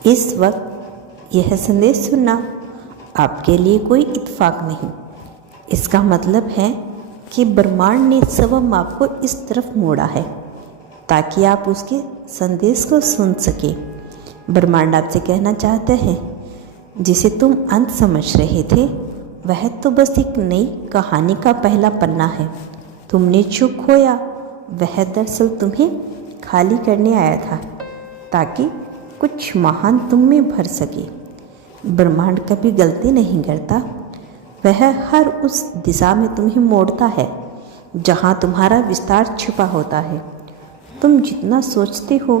इस वक्त यह संदेश सुनना आपके लिए कोई इत्तेफाक नहीं। इसका मतलब है कि ब्रह्मांड ने स्वयं आपको इस तरफ मोड़ा है ताकि आप उसके संदेश को सुन सके। ब्रह्मांड आपसे कहना चाहता है, जिसे तुम अंत समझ रहे थे वह तो बस एक नई कहानी का पहला पन्ना है। तुमने जो खोया वह दरअसल तुम्हें खाली करने आया था ताकि कुछ महान तुम में भर सके। ब्रह्मांड कभी गलती नहीं करता, वह हर उस दिशा में तुम्हें मोड़ता है जहाँ तुम्हारा विस्तार छिपा होता है। तुम जितना सोचते हो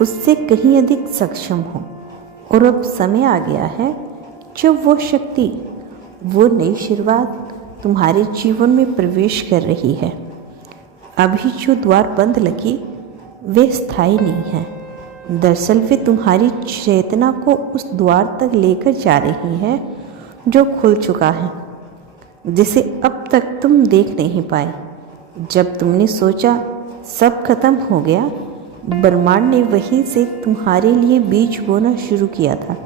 उससे कहीं अधिक सक्षम हो, और अब समय आ गया है जब वो शक्ति, वो नई शुरुआत तुम्हारे जीवन में प्रवेश कर रही है। अभी जो द्वार बंद लगे वे स्थायी नहीं हैं। दरअसल वे तुम्हारी चेतना को उस द्वार तक लेकर जा रही है जो खुल चुका है, जिसे अब तक तुम देख नहीं पाए। जब तुमने सोचा सब खत्म हो गया, ब्रह्मांड ने वहीं से तुम्हारे लिए बीज बोना शुरू किया था।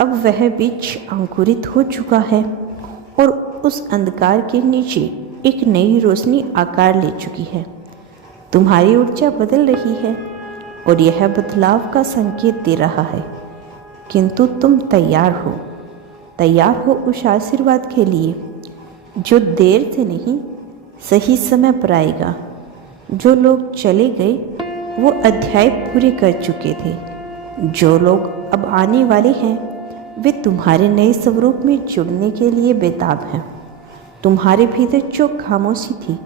अब वह बीज अंकुरित हो चुका है और उस अंधकार के नीचे एक नई रोशनी आकार ले चुकी है। तुम्हारी ऊर्जा बदल रही है और यह बदलाव का संकेत दे रहा है, किंतु तुम तैयार हो उस आशीर्वाद के लिए जो देर से नहीं सही समय पर आएगा। जो लोग चले गए वो अध्याय पूरे कर चुके थे, जो लोग अब आने वाले हैं वे तुम्हारे नए स्वरूप में जुड़ने के लिए बेताब हैं। तुम्हारे भीतर जो खामोशी थी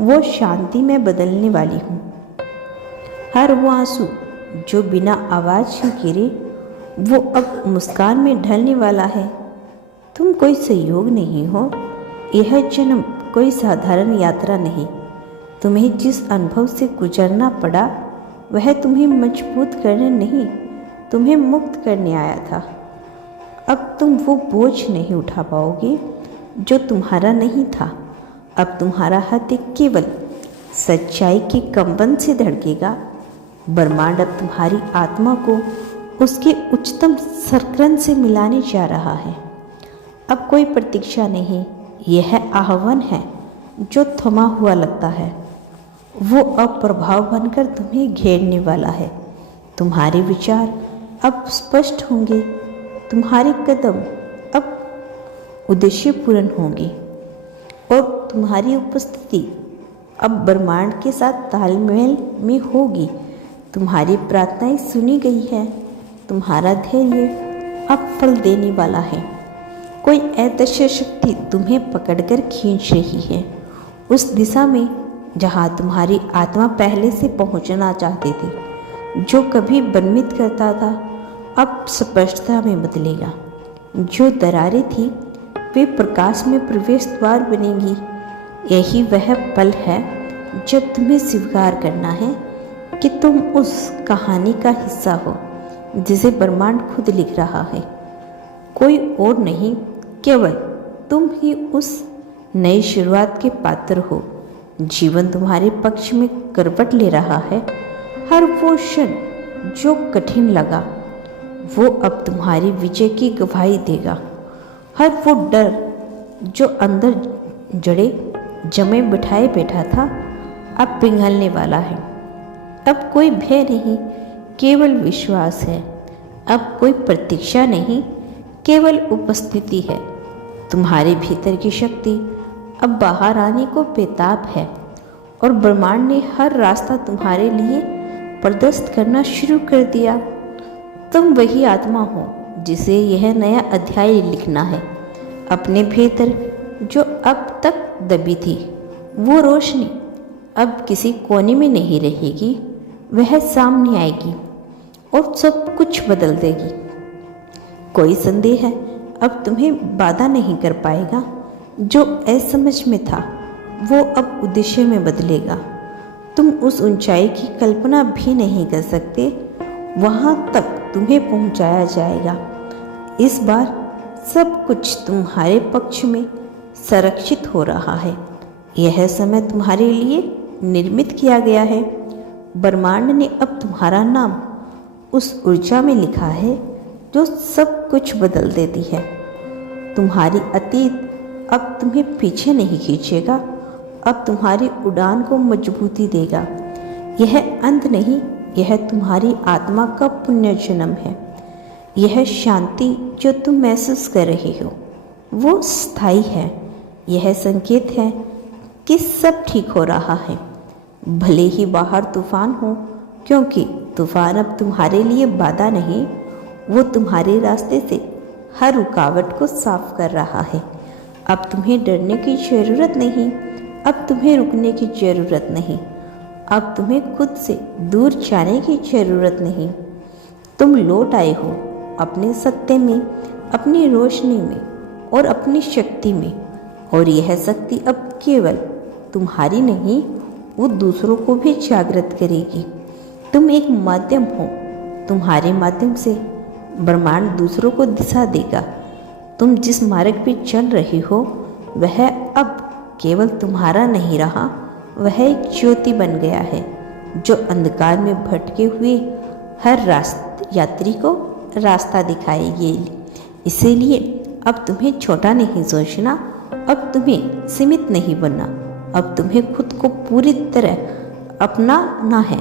वो शांति में बदलने वाली हूँ। हर वो आंसू जो बिना आवाज़ के गिरे वो अब मुस्कान में ढलने वाला है। तुम कोई संयोग नहीं हो, यह जन्म कोई साधारण यात्रा नहीं। तुम्हें जिस अनुभव से गुजरना पड़ा वह तुम्हें मजबूत करने नहीं, तुम्हें मुक्त करने आया था। अब तुम वो बोझ नहीं उठा पाओगे जो तुम्हारा नहीं था। अब तुम्हारा हाथ केवल सच्चाई के कंपन से धड़केगा। ब्रह्मांड अब तुम्हारी आत्मा को उसके उच्चतम सरकरन से मिलाने जा रहा है। अब कोई प्रतीक्षा नहीं, यह आह्वान है जो थमा हुआ लगता है। वो अब प्रभाव बनकर तुम्हें घेरने वाला है। तुम्हारे विचार अब स्पष्ट होंगे, तुम्हारे कदम अब उद्देश्यपूर्ण होंगे और तुम्हारी उपस्थिति अब ब्रह्मांड के साथ तालमेल में होगी। तुम्हारी प्रार्थनाएं सुनी गई है, तुम्हारा धैर्य अब फल देने वाला है। कोई अदृश्य शक्ति तुम्हें पकड़कर खींच रही है उस दिशा में जहाँ तुम्हारी आत्मा पहले से पहुँचना चाहती थी। जो कभी भ्रमित करता था अब स्पष्टता में बदलेगा। जो दरारें थी वे प्रकाश में प्रवेश द्वार बनेंगी। यही वह पल है जब तुम्हें स्वीकार करना है कि तुम उस कहानी का हिस्सा हो जिसे ब्रह्मांड खुद लिख रहा है। कोई और नहीं, केवल तुम ही उस नई शुरुआत के पात्र हो। जीवन तुम्हारे पक्ष में करवट ले रहा है। हर वो क्षण जो कठिन लगा वो अब तुम्हारी विजय की गवाही देगा। हर वो डर जो अंदर जड़े जमे बिठाए बैठा था अब पिघलने वाला है। अब कोई भय नहीं, केवल विश्वास है। अब कोई प्रतीक्षा नहीं, केवल उपस्थिति है। तुम्हारे भीतर की शक्ति अब बाहर आने को बेताब है और ब्रह्मांड ने हर रास्ता तुम्हारे लिए प्रदर्शित करना शुरू कर दिया। तुम वही आत्मा हो जिसे यह नया अध्याय लिखना है। अपने भीतर जो अब तक दबी थी वो रोशनी अब किसी कोने में नहीं रहेगी, वह सामने आएगी और सब कुछ बदल देगी। कोई संदेह है अब तुम्हें बाधा नहीं कर पाएगा। जो असमझ में था वो अब उद्देश्य में बदलेगा। तुम उस ऊंचाई की कल्पना भी नहीं कर सकते, वहाँ तक तुम्हें पहुँचाया जाएगा। इस बार सब कुछ तुम्हारे पक्ष में संरक्षित हो रहा है। यह समय तुम्हारे लिए निर्मित किया गया है। ब्रह्मांड ने अब तुम्हारा नाम उस ऊर्जा में लिखा है जो सब कुछ बदल देती है। तुम्हारी अतीत अब तुम्हें पीछे नहीं खींचेगा, अब तुम्हारी उड़ान को मजबूती देगा। यह अंत नहीं, यह तुम्हारी आत्मा का पुण्य जन्म है। यह शांति जो तुम महसूस कर रहे हो वो स्थायी है। यह संकेत है कि सब ठीक हो रहा है, भले ही बाहर तूफान हो, क्योंकि तूफान अब तुम्हारे लिए बाधा नहीं, वो तुम्हारे रास्ते से हर रुकावट को साफ कर रहा है। अब तुम्हें डरने की ज़रूरत नहीं, अब तुम्हें रुकने की ज़रूरत नहीं, अब तुम्हें खुद से दूर जाने की ज़रूरत नहीं। तुम लौट आए हो अपने सत्य में, अपनी रोशनी में और अपनी शक्ति में, और यह शक्ति अब केवल तुम्हारी नहीं, वो दूसरों को भी जागृत करेगी। तुम एक माध्यम हो, तुम्हारे माध्यम से ब्रह्मांड दूसरों को दिशा देगा। तुम जिस मार्ग पर चल रही हो वह अब केवल तुम्हारा नहीं रहा, वह एक ज्योति बन गया है जो अंधकार में भटके हुए हर यात्री को रास्ता दिखाएगी। इसीलिए अब तुम्हें छोटा नहीं सोचना, अब तुम्हें सीमित नहीं बनना, अब तुम्हें खुद को पूरी तरह अपनाना है।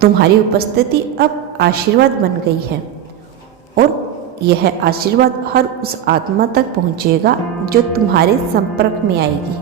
तुम्हारी उपस्थिति अब आशीर्वाद बन गई है और यह आशीर्वाद हर उस आत्मा तक पहुँचेगा जो तुम्हारे संपर्क में आएगी।